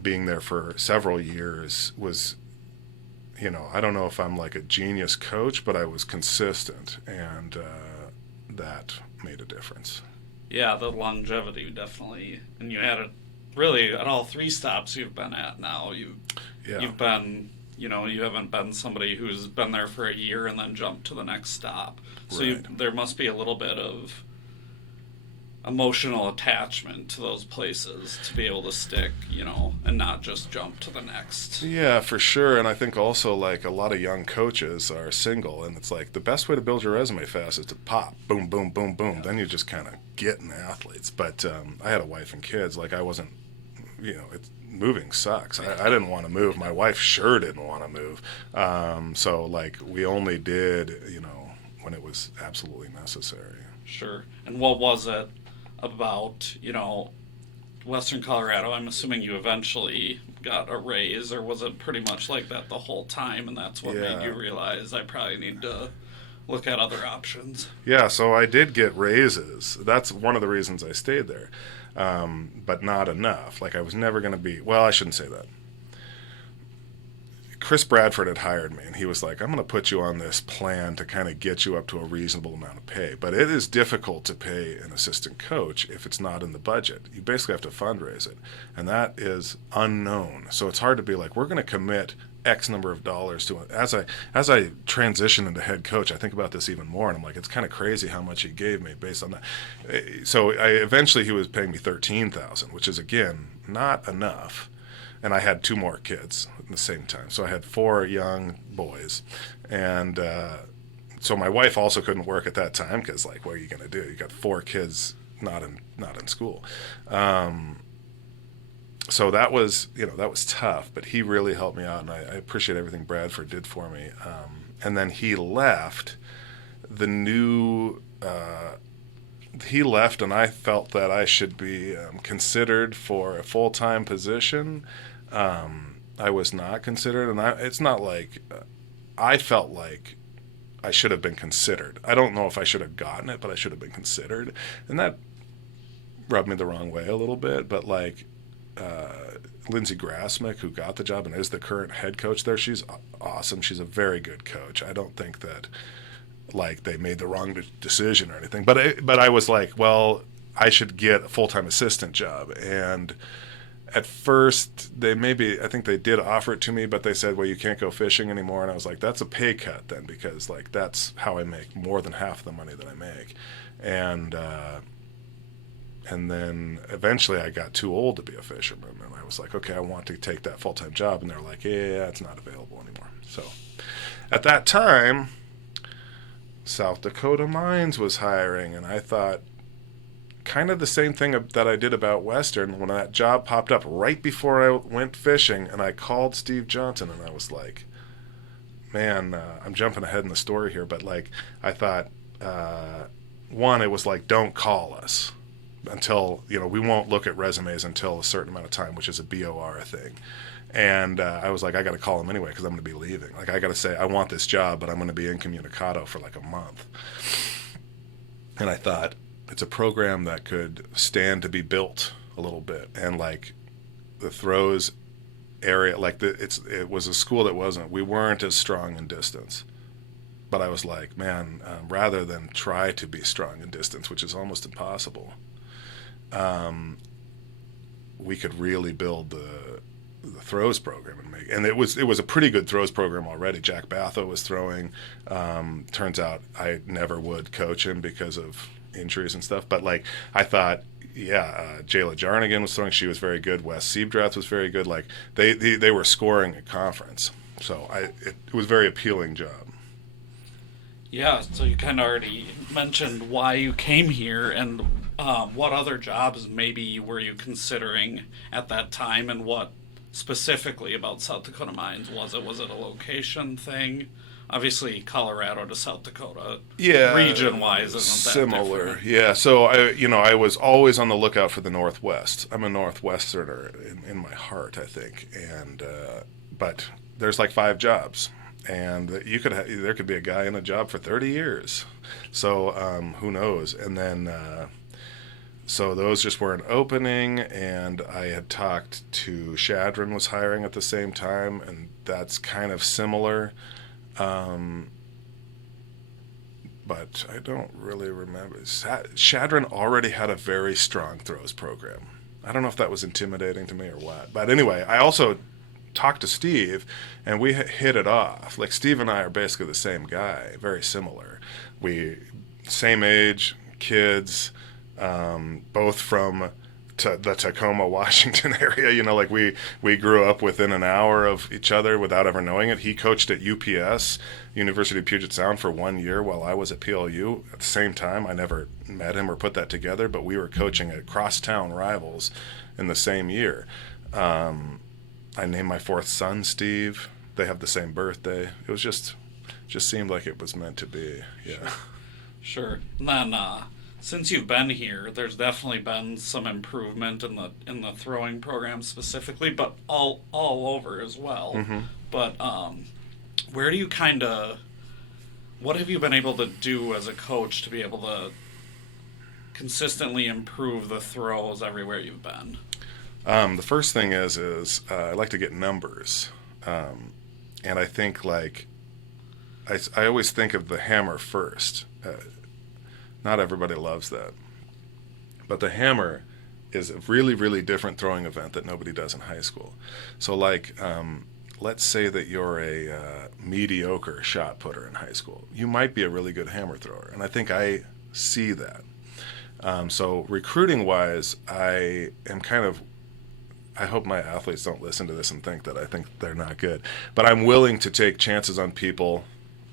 being there for several years was, I don't know if I'm like a genius coach, but I was consistent, and that made a difference. Yeah, the longevity definitely, and you had it. Really, at all 3 stops you've been at now, you've been, you haven't been somebody who's been there for a year and then jumped to the next stop. So right. There must be a little bit of emotional attachment to those places to be able to stick, and not just jump to the next. Yeah, for sure. And I think also like a lot of young coaches are single, and it's like the best way to build your resume fast is to pop, boom, boom, boom, boom. Yeah. Then you just kind of get in athletes. But I had a wife and kids. Like I wasn't, moving sucks. I didn't want to move. My wife sure didn't want to move. So like we only did, when it was absolutely necessary. Sure. And what was it about, Western Colorado? I'm assuming you eventually got a raise, or was it pretty much like that the whole time, and that's what made you realize I probably need to look at other options? Yeah, so I did get raises. That's one of the reasons I stayed there. But not enough. Like I was never going to be, well, I shouldn't say that. Chris Bradford had hired me, and he was like, I'm going to put you on this plan to kind of get you up to a reasonable amount of pay. But it is difficult to pay an assistant coach if it's not in the budget. You basically have to fundraise it, and that is unknown. So it's hard to be like, we're going to commit X number of dollars to it. As I transition into head coach, I think about this even more, and I'm like, it's kind of crazy how much he gave me based on that. So eventually he was paying me $13,000, which is again not enough, and I had 2 more kids at the same time. So I had 4 young boys, and so my wife also couldn't work at that time because, like, what are you going to do? You got 4 kids not in school. So that was tough, but he really helped me out, and I appreciate everything Bradford did for me. And then he left. He left, and I felt that I should be considered for a full-time position. I was not considered, and it's not like I felt like I should have been considered. I don't know if I should have gotten it, but I should have been considered, and that rubbed me the wrong way a little bit. But like, Lindsey Grasmick, who got the job and is the current head coach there, she's awesome. She's a very good coach. I don't think that like they made the wrong decision or anything. But I was like, well, I should get a full-time assistant job. And at first, I think they did offer it to me, but they said, well, you can't go fishing anymore. And I was like, that's a pay cut then, because like that's how I make more than half the money that I make. And then eventually I got too old to be a fisherman, and I was like, okay, I want to take that full-time job. And they're like, yeah, it's not available anymore. So at that time, South Dakota Mines was hiring, and I thought kind of the same thing that I did about Western when that job popped up right before I went fishing, and I called Steve Johnson, and I was like, man, I'm jumping ahead in the story here, but like I thought, one, it was like, don't call us until, we won't look at resumes until a certain amount of time, which is a BOR thing. And I was like, I got to call him anyway because I'm going to be leaving. Like, I got to say, I want this job, but I'm going to be incommunicado for like a month. And I thought, it's a program that could stand to be built a little bit. And like the throws area, like it was a school that we weren't as strong in distance. But I was like, man, rather than try to be strong in distance, which is almost impossible, we could really build the throws program and it was a pretty good throws program already. Jack Batho was throwing. Turns out I never would coach him because of injuries and stuff. But like I thought, Jayla Jarnigan was throwing. She was very good. Wes Siebdrath was very good. Like they were scoring at conference. So it was a very appealing job. Yeah, so you kind of already mentioned why you came here, and what other jobs maybe were you considering at that time, and what specifically about South Dakota Mines was it? Was it a location thing? Obviously, Colorado to South Dakota, region-wise, isn't that similar? Different? Yeah. So I was always on the lookout for the Northwest. I'm a Northwesterner in my heart, I think, and but there's like 5 jobs. And there could be a guy in a job for 30 years. So who knows? And then so those just weren't opening. And I had talked to Shadron was hiring at the same time, and that's kind of similar. But I don't really remember. Shadron already had a very strong throws program. I don't know if that was intimidating to me or what. But anyway, I also talked to Steve, and we hit it off. Like, Steve and I are basically the same guy, very similar. Same age, kids, both from the Tacoma, Washington area. Like we grew up within an hour of each other without ever knowing it. He coached at UPS, University of Puget Sound, for 1 year while I was at PLU. At the same time, I never met him or put that together, but we were coaching at crosstown rivals in the same year. I named my 4th son Steve. They have the same birthday. It was just seemed like it was meant to be. Yeah. Sure. And then since you've been here, there's definitely been some improvement in the throwing program specifically, but all over as well. Mm-hmm. But where do you what have you been able to do as a coach to be able to consistently improve the throws everywhere you've been? The first thing is I like to get numbers, and I think like I always think of the hammer first. Not everybody loves that, but the hammer is a really, really different throwing event that nobody does in high school. So like let's say that you're a mediocre shot putter in high school. You might be a really good hammer thrower, and I think I see that. So recruiting-wise, I hope my athletes don't listen to this and think that I think they're not good. But I'm willing to take chances on people,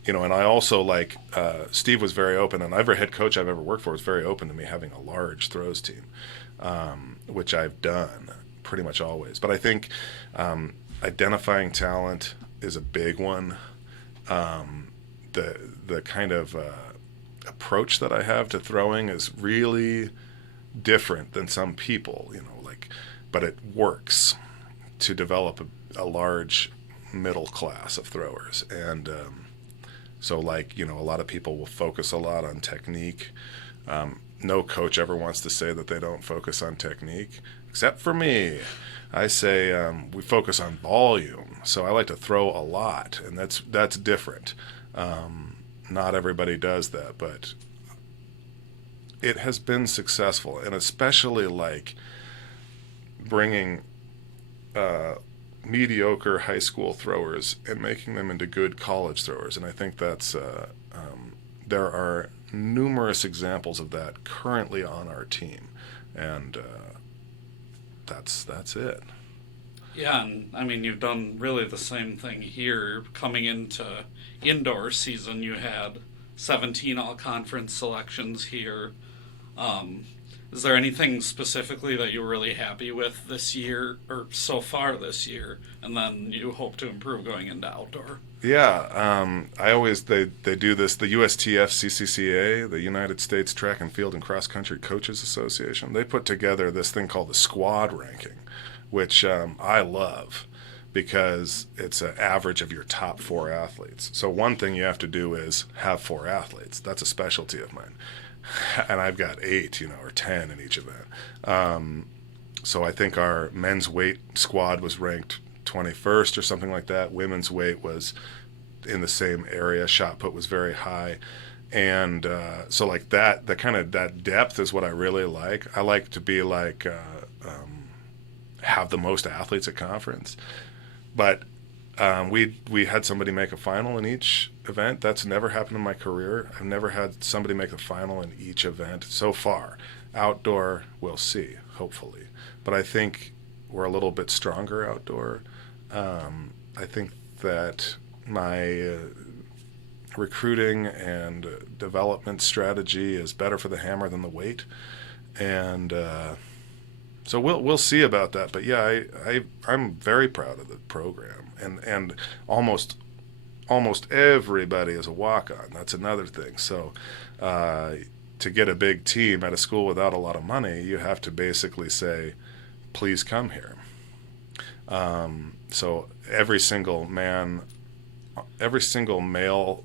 and I also Steve was very open, and every head coach I've ever worked for was very open to me having a large throws team, which I've done pretty much always. But I think identifying talent is a big one. The kind of approach that I have to throwing is really different than some people, but it works to develop a large middle class of throwers. And so a lot of people will focus a lot on technique. No coach ever wants to say that they don't focus on technique, except for me. I say we focus on volume. So I like to throw a lot, and that's different. Not everybody does that, but it has been successful, and especially bringing mediocre high school throwers and making them into good college throwers. And I think that's there are numerous examples of that currently on our team, and that's it. Yeah, and I mean, you've done really the same thing here. Coming into indoor season, you had 17 all-conference selections here. Is there anything specifically that you're really happy with this year, or so far this year, and then you hope to improve going into outdoor? Yeah, they do this, the USTF CCCA, the United States Track and Field and Cross Country Coaches Association. They put together this thing called the squad ranking, which I love because it's an average of your top 4 athletes. So one thing you have to do is have 4 athletes. That's a specialty of mine. And I've got 8, or 10 in each event. So I think our men's weight squad was ranked 21st or something like that. Women's weight was in the same area. Shot put was very high. And so that depth is what I really like. I like to be have the most athletes at conference. But we had somebody make a final in each event. That's never happened in my career. I've never had somebody make the final in each event so far. Outdoor, we'll see, hopefully. But I think we're a little bit stronger outdoor. I think that my recruiting and development strategy is better for the hammer than the weight. And so we'll see about that. But yeah, I'm very proud of the program. And almost everybody is a walk-on. That's another thing. So to get a big team at a school without a lot of money, you have to basically say, please come here. So every single male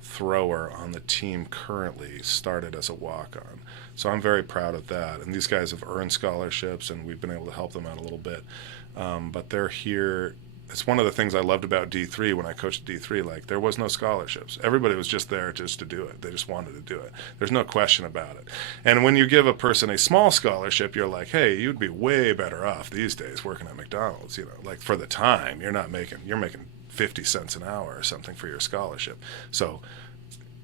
thrower on the team currently started as a walk-on. So I'm very proud of that. And these guys have earned scholarships, and we've been able to help them out a little bit. But they're here. It's one of the things I loved about D3 when I coached D3. There was no scholarships. Everybody was just there just to do it. They just wanted to do it. There's no question about it. And when you give a person a small scholarship, you're like, hey, you'd be way better off these days working at McDonald's. For the time, you're making 50 cents an hour or something for your scholarship. So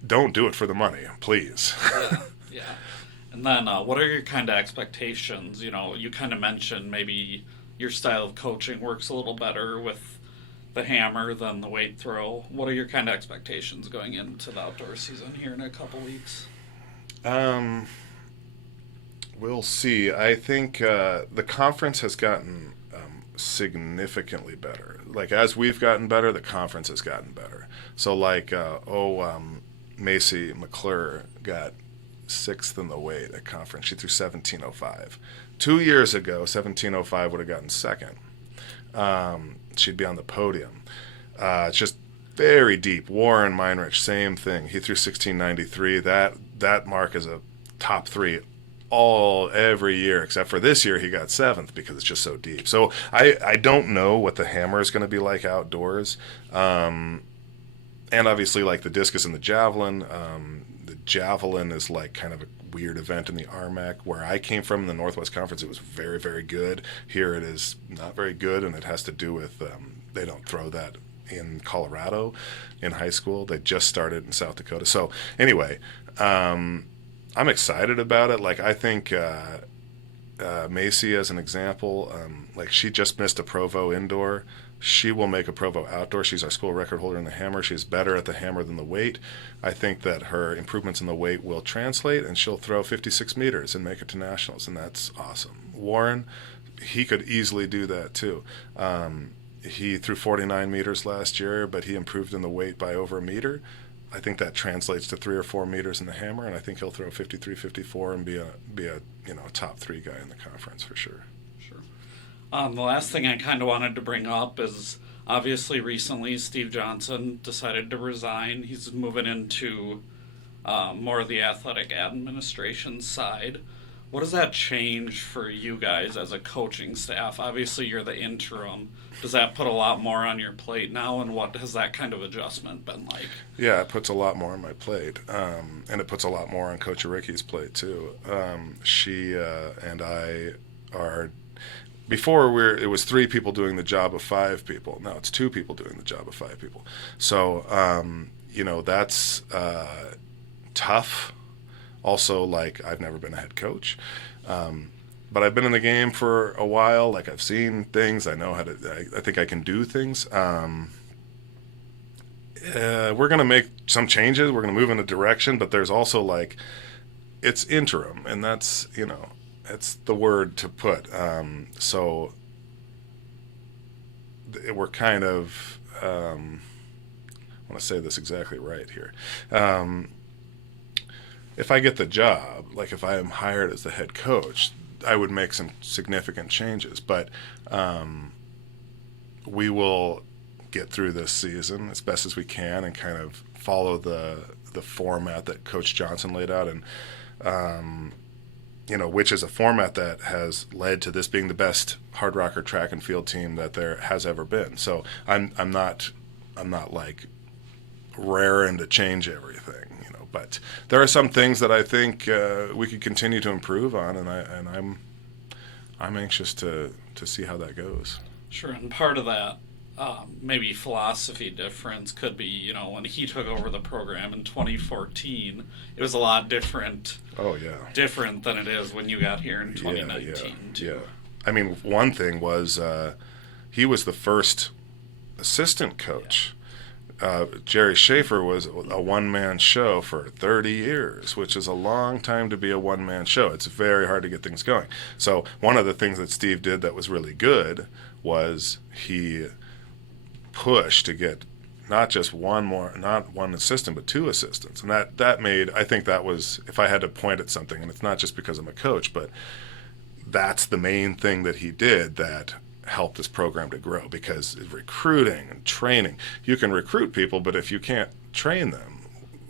don't do it for the money, please. Yeah. And then what are your kind of expectations? You kind of mentioned maybe your style of coaching works a little better with the hammer than the weight throw. What are your kind of expectations going into the outdoor season here in a couple weeks? We'll see. I think the conference has gotten significantly better. As we've gotten better, the conference has gotten better. So Macy McClure got 6th in the weight at conference. She threw 17.05. 2 years ago, 17.05 would have gotten 2nd. She'd be on the podium. It's just very deep. Warren Meinrich, same thing. He threw 16.93. That mark is a top 3 every year, except for this year he got 7th because it's just so deep. So I don't know what the hammer is going to be like outdoors. And obviously the discus and the javelin. The javelin is kind of a weird event in the RMAC. Where I came from in the Northwest Conference, it was very, very good. Here it is not very good, and it has to do with they don't throw that in Colorado in high school. They just started in South Dakota. So anyway, I'm excited about it. Like, I think Macy, as an example, like, she just missed a Provo indoor. She will make a Provo outdoor. She's our school record holder in the hammer. She's better at the hammer than the weight. I think that her improvements in the weight will translate, and she'll throw 56 meters and make it to nationals, and that's awesome. Warren, he could easily do that too. He threw 49 meters last year, but he improved in the weight by over a meter. I think that translates to 3 or 4 meters in the hammer, and I think he'll throw 53, 54 and be a top 3 guy in the conference for sure. The last thing I kind of wanted to bring up is, obviously recently Steve Johnson decided to resign. He's moving into more of the athletic administration side. What does that change for you guys as a coaching staff? Obviously you're the interim. Does that put a lot more on your plate now, and what has that kind of adjustment been like? Yeah, it puts a lot more on my plate, and it puts a lot more on Coach Ricky's plate too. She and I are... Before it was 3 people doing the job of 5 people. Now it's 2 people doing the job of 5 people. So that's tough. Also, like, I've never been a head coach, but I've been in the game for a while. Like, I've seen things. I know how to. I think I can do things. We're going to make some changes. We're going to move in a direction, but there's also, like, it's interim, and that's it's the word to put. So we're kind of, I want to say this exactly right here. If I get the job, like if I am hired as the head coach, I would make some significant changes. But we will get through this season as best as we can and kind of follow the format that Coach Johnson laid out, and which is a format that has led to this being the best Hardrocker track and field team that there has ever been. So I'm not like raring to change everything, but there are some things that I think we could continue to improve on, and I'm anxious to see how that goes. Sure, and part of that maybe philosophy difference could be, when he took over the program in 2014, it was a lot different. Oh, yeah. Different than it is when you got here in 2019. Yeah. I mean, one thing was he was the first assistant coach. Jerry Schaefer was a one-man show for 30 years, which is a long time to be a one-man show. It's very hard to get things going. So one of the things that Steve did that was really good was he pushed to get not just not one assistant, but 2 assistants. And that made, I think that was, if I had to point at something, and it's not just because I'm a coach, but that's the main thing that he did that help this program to grow, because recruiting and training, you can recruit people, but if you can't train them,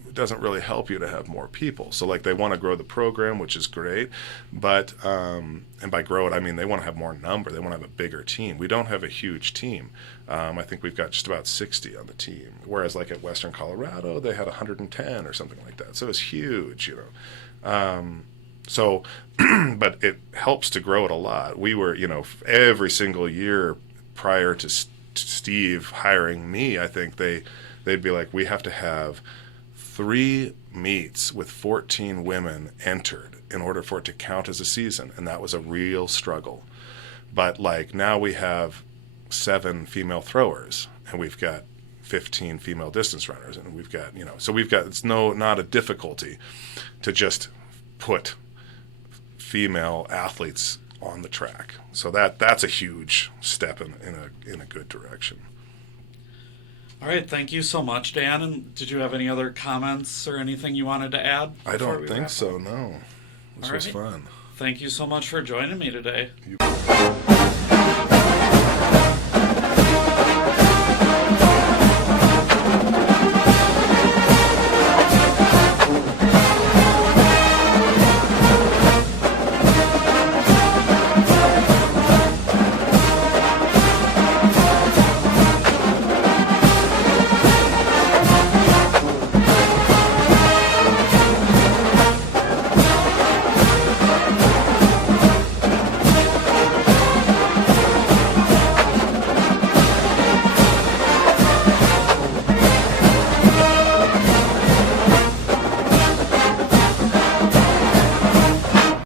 it doesn't really help you to have more people. So like, they want to grow the program, which is great, but and by grow it, I mean they want to have more number. They want to have a bigger team. We don't have a huge team. I think we've got just about 60 on the team, whereas like at Western Colorado, they had 110 or something like that. So it's huge, So, but it helps to grow it a lot. We were, every single year prior to Steve hiring me, I think they'd be like, we have to have 3 meets with 14 women entered in order for it to count as a season, and that was a real struggle. But like, now we have 7 female throwers, and we've got 15 female distance runners, and we've got, so we've got, it's not a difficulty to just put female athletes on the track. So that's a huge step in a good direction. All right, thank you so much, Dan. And did you have any other comments or anything you wanted to add? I don't think so, no. This was fun. Thank you so much for joining me today.